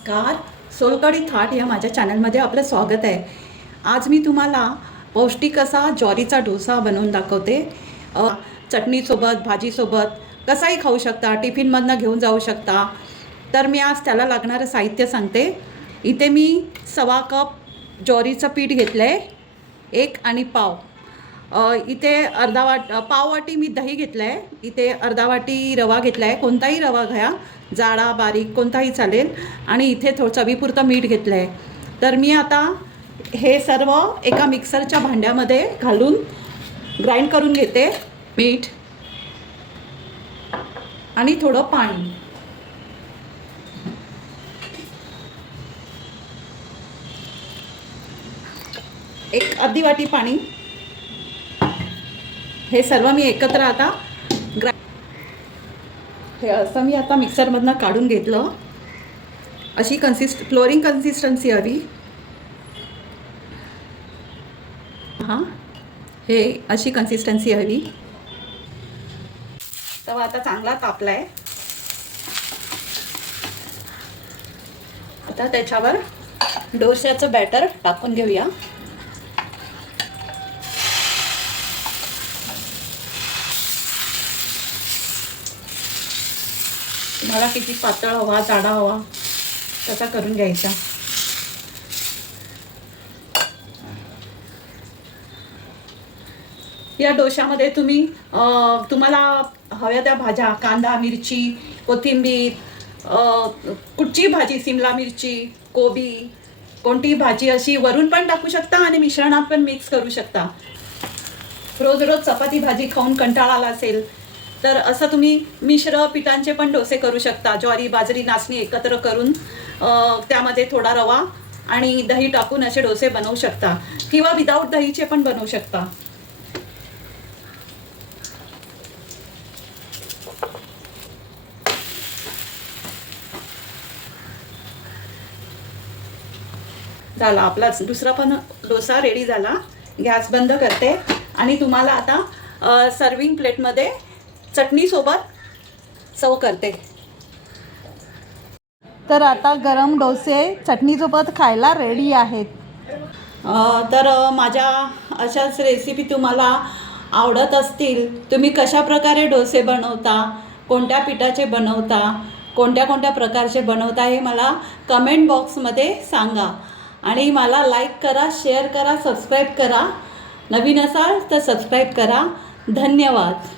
नमस्कार. सोलकढी थाट या माझ्या चॅनलमध्ये आपलं स्वागत आहे. आज मी तुम्हाला पौष्टिक असा ज्वारीचा डोसा बनवून दाखवते. चटणीसोबत, भाजीसोबत कसाही खाऊ शकता, टिफिनमधनं घेऊन जाऊ शकता. तर मी आज त्याला लागणारं साहित्य सांगते. इथे मी 1.25 कप ज्वारीचं पीठ घेतलं आहे, 1 आणि पाव. इथे पाव वाटी मी दही घेतलं आहे. इथे अर्धा वाटी रवा घेतला आहे. कोणताही रवा घ्या, जाडा बारीक कोणताही चालेल. आणि इथे चवीपुरतं मीठ घेतलं आहे. तर मी आता हे सर्व एका मिक्सरच्या भांड्यामध्ये घालून ग्राइंड करून घेते. मीठ आणि थोडं पाणी. एक अर्धी वाटी पाणी. हे सर्व मी एकत्र आता हे असं मी आता मिक्सरमधनं काढून घेतलं. अशी फ्लोरिंग कन्सिस्टन्सी हवी. हां, हे अशी कन्सिस्टन्सी हवी. तवा आता चांगला तापला आहे. आता त्याच्यावर डोश्याचं बॅटर टाकून घेऊया. तुम्हाला किती पातळ हवा, जाडा हवा तसा करून घ्यायचा. या डोशामध्ये तुम्हाला हव्या त्या भाज्या, कांदा, मिरची, कोथिंबीर, कुठची भाजी, सिमला मिरची, कोबी, कोणती भाजी अशी वरून पण टाकू शकता आणि मिश्रणात पण मिक्स करू शकता. रोज रोज चपाती भाजी खाऊन कंटाळा आला असेल तर असं तुम्ही मिश्र पिठांचे पण डोसे करू शकता. ज्वारी, बाजरी, नाचणी एकत्र करून त्यामध्ये थोडा रवा आणि दही टाकून असे डोसे बनवू शकता, किंवा विदाऊट दहीचे पण बनवू शकता. झाला आपला दुसरा पण डोसा रेडी झाला. गॅस बंद करते आणि तुम्हाला आता सर्विंग प्लेटमध्ये चटणीसोबत सर्व करते. तर आता गरम डोसे चटणीसोबत खायला रेडी आहेत. तर माझ्या अशाच रेसिपी तुम्हाला आवडत असतील, तुम्ही कशा प्रकारे डोसे बनवता, कोणत्या पिठाचे बनवता, कोणत्या कोणत्या प्रकारचे बनवता, हे मला कमेंट बॉक्समध्ये सांगा. आणि मला लाईक करा, शेअर करा, सबस्क्राईब करा. नवीन असाल तर सबस्क्राईब करा. धन्यवाद.